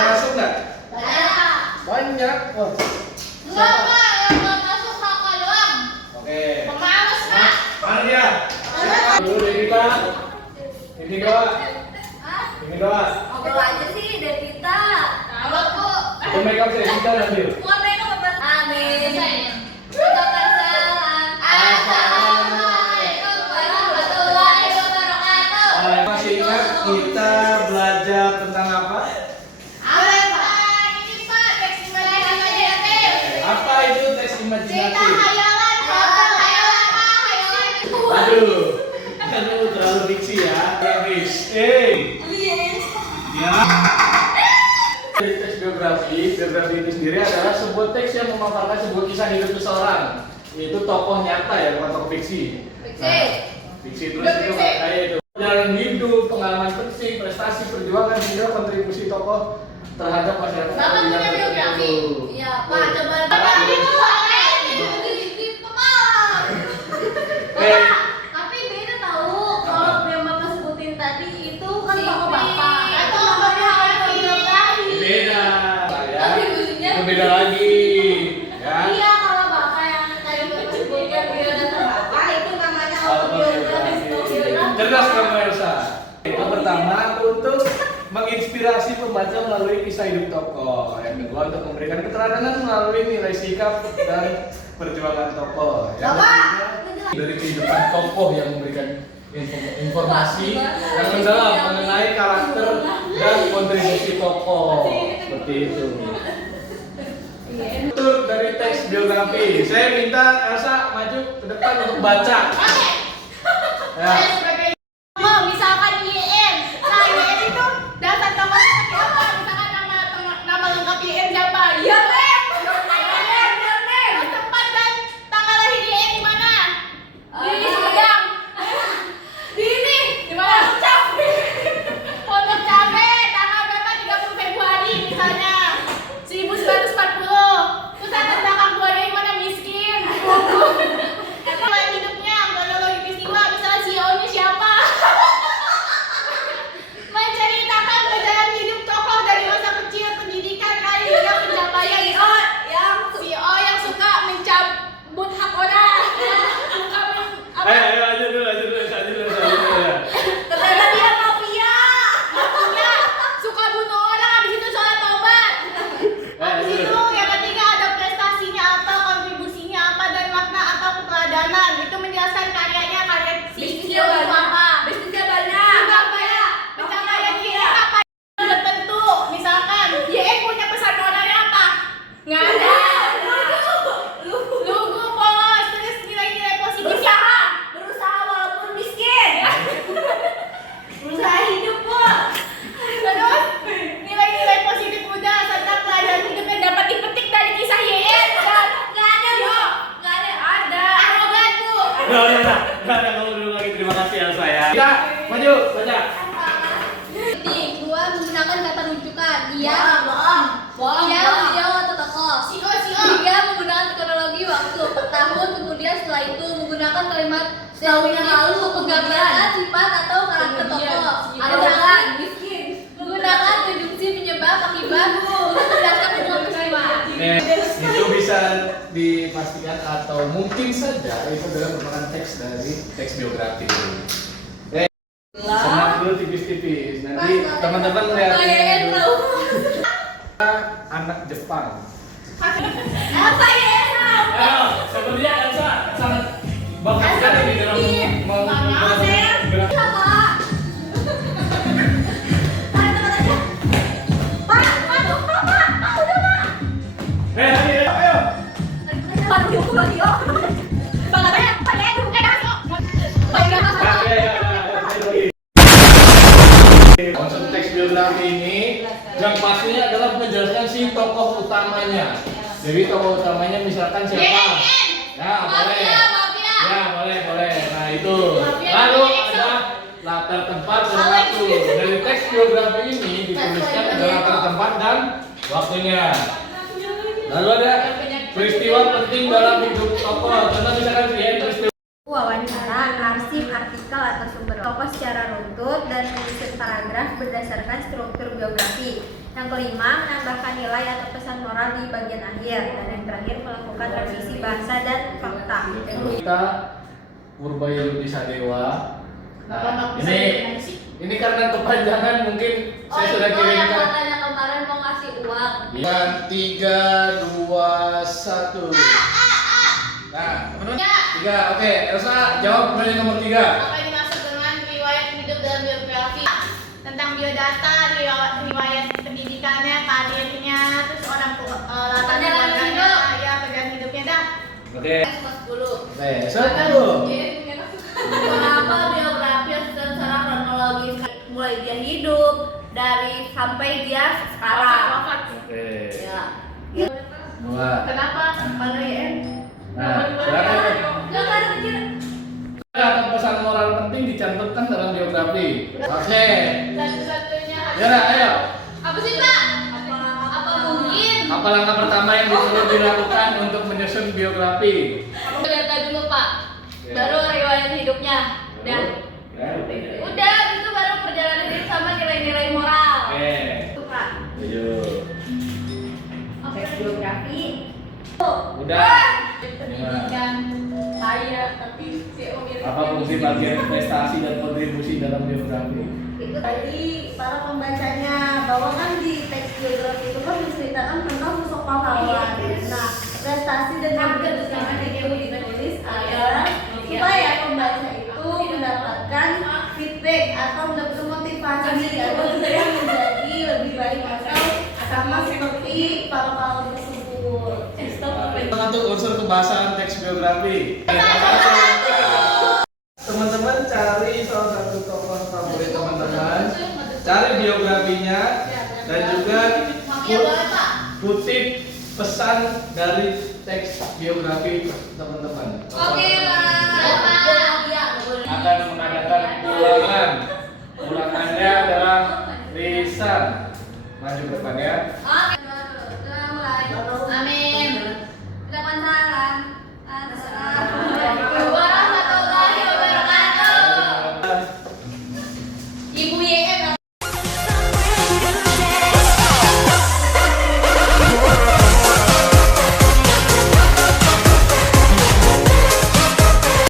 yang masuk nggak? Banyak. Oh. Enggak, Pak. Yang nggak masuk Kakak doang. Oke. Pemalas, Pak. Mana dia? Dulu ini Pak. Ini doa. Ini doa. Ngobrol aja sih, Devita. Tahu, Bu. Itu makeup saya kita nanti. Bukan mereka bebas. Amin. Sayang. Ucapkan salam. Assalamualaikum warahmatullahi wabarakatuh. Masih ingat kita belajar tentang apa? Ini Pak, teks imajinatif. Apa itu teks Cerita imajinatif? hayalan, novel hayalan, hayalan itu. Aduh, terlalu diksi ya. Guys, ya. Dari teks biografi itu sendiri adalah sebuah teks yang memaparkan sebuah kisah hidup seseorang. Itu tokoh nyata ya, bukan tokoh fiksi. Nah, fiksi terus itu kayak itu. Perjalanan hidup, pengalaman penting, prestasi, perjuangan, hingga kontribusi tokoh terhadap masyarakat. Bapak punya biografi? Iya, Pak, coba Bapak itu di Pemalang. Eh, Tapi beda tahu kalau yang Bapak sebutin tadi itu kan CV. tokoh Bapak. Itu namanya biografi. beda. Ya. Tapi dulunya Itu beda lagi. Ya. Iya, kalau Bapak yang tadi Bapak sebutkan biodata Bapak itu namanya autobiografi. Cerdas kamu Elsa. Itu pertama untuk menginspirasi pembaca melalui kisah hidup tokoh. Yang kedua untuk memberikan keterangan melalui nilai sikap dan perjuangan tokoh. Yang ketiga dari kehidupan tokoh yang memberikan informasi yang mendalam mengenai karakter dan kontribusi tokoh. Seperti itu. Itu dari teks biografi. Saya minta Elsa maju ke depan untuk baca. Ya. Saya sebagai misalkan YN. Nah, YN itu dasar nama seperti apa? Misalkan nama lengkap YN siapa? Yerem. Terus tempat dan tanggal lahir YN di mana? Di Sumedang. Di mana? Pondok Cabe. Tanggal berapa? 30 Februari misalnya. 1940. Terus ada belakang keluarga yang mana miskin. Riwayat hidupnya, kronologi peristiwa, misalnya CEO-nya siapa? Menceritakan perjalanan hidup tokoh dari masa kecil, pendidikan, karir hingga pencapaian. CEO yang suka mencabut hak orang. Suka Ayo dulu ya. Ternyata dia mafia. Maksudnya suka bunuh orang, habis itu sholat taubat. Habis itu yang ketiga ada prestasinya apa, kontribusinya apa, dan makna apa keteladanan. Itu menjelaskan karyanya, karya si CEO itu apa. Bisnisnya banyak. Pencapaian YN apa tertentu. Misalkan YN punya pesan modalnya apa? Nggak ada. Lugu, polos, terus nilai-nilai positifnya apa? Berusaha walaupun miskin. Berusaha hidup, Bu. Terus nilai-nilai positif muda serta pelajaran hidup yang dapat dipetik dari kisah YN. Nggak ada, Bu. Nggak ada. Ada. Arogan, Bu. Nggak ada kamu dulu lagi. Terima kasih Elsa ya. Kita maju baca. Ini dua menggunakan kata rujukan. Iya, Bohong. Iya, beliau atau tokoh. CEO. Tiga menggunakan kronologi waktu per tahun, kemudian setelah itu menggunakan kalimat tahun yang lalu, penggambaran sifat atau karakter tokoh. Ada jalan, miskin. Menggunakan konjungsi penyebab akibat untuk menjelaskan hubungan peristiwa. Itu bisa dipastikan atau mungkin saja itu adalah merupakan teks dari teks biografi. Senang dulu tipis-tipis. Nanti teman-teman lihat ini dulu. Anak Jepang. Apa ya? Ayo, sepertinya Elsa sangat bakat sekali di dalam menggerak. Ayo. Konsep teks biografi ini yang pastinya adalah menjelaskan si tokoh utamanya. Jadi tokoh utamanya misalkan siapa? Ya, boleh. Ya, boleh. Nah, itu. Lalu ada latar tempat dan waktu. Dari teks biografi ini dituliskan ada latar tempat dan waktunya. Lalu ada peristiwa penting dalam hidup tokoh. Contoh misalkan peristiwa Wawancara, arsip, artikel atau sumber tokoh secara runtut dan menyusun paragraf berdasarkan struktur biografi. Yang kelima, menambahkan nilai atau pesan moral di bagian akhir. Dan yang terakhir, melakukan revisi bahasa dan fakta. Kita Purbaya Yudi Sadewa. Nah, ini karena kepanjangan mungkin saya sudah yang kirimkan. katanya kemarin mau ngasih uang. Yang 3, 2, 1. Nah, teman-teman. 3, oke. Elsa jawab pertanyaan nomor 3. Apa yang dimaksud dengan riwayat hidup dalam biografi? Tentang biodata, riwayat pendidikannya, karirnya, terus orang latar Perjalanan belakangnya, hidup. ya perjalanan hidupnya dah. Oke. Kelas 10. Oke, 1. Kenapa biografi harus secara kronologis mulai dia hidup dari sampai dia sekarang? Wafat. Oke. Ya. 2. Kenapa? Mana ya? Nah, silakan. Jangan kecil. Atau pesan moral penting dicantumkan dalam biografi. Oke. Satu-satunya Ya, ayo. Apa sih Pak? Apa mungkin? Apa langkah pertama yang perlu dilakukan untuk menyusun biografi? Data dulu Pak. Baru riwayat hidupnya. Udah. Udah, itu baru perjalanan hidup sama nilai-nilai moral. Oke. Itu Pak. Ayo. Teks biografi. Udah. pendidikan saya, tapi si Omir Apa fungsi bagian prestasi dan kontribusi dalam biografi? Itu tadi para pembacanya, bahwa kan di teks biografi itu kan menceritakan tentang sosok pahlawan. Nah, prestasi dan kontribusi yang itu ditulis adalah supaya pembaca itu mendapatkan feedback atau mendapatkan motivasi agar dia menjadi lebih baik atau sama seperti para pahlawan tersebut. Untuk unsur kebahasaan teks biografi. Teman-teman cari salah satu tokoh favorit teman-teman, cari biografinya dan juga kutip pesan dari teks biografi teman-teman. Oke Pak. Akan mengadakan ulangan. Ulangannya adalah lisan. Maju ke depan ya. Oke. Kita mulai. Amin. Kita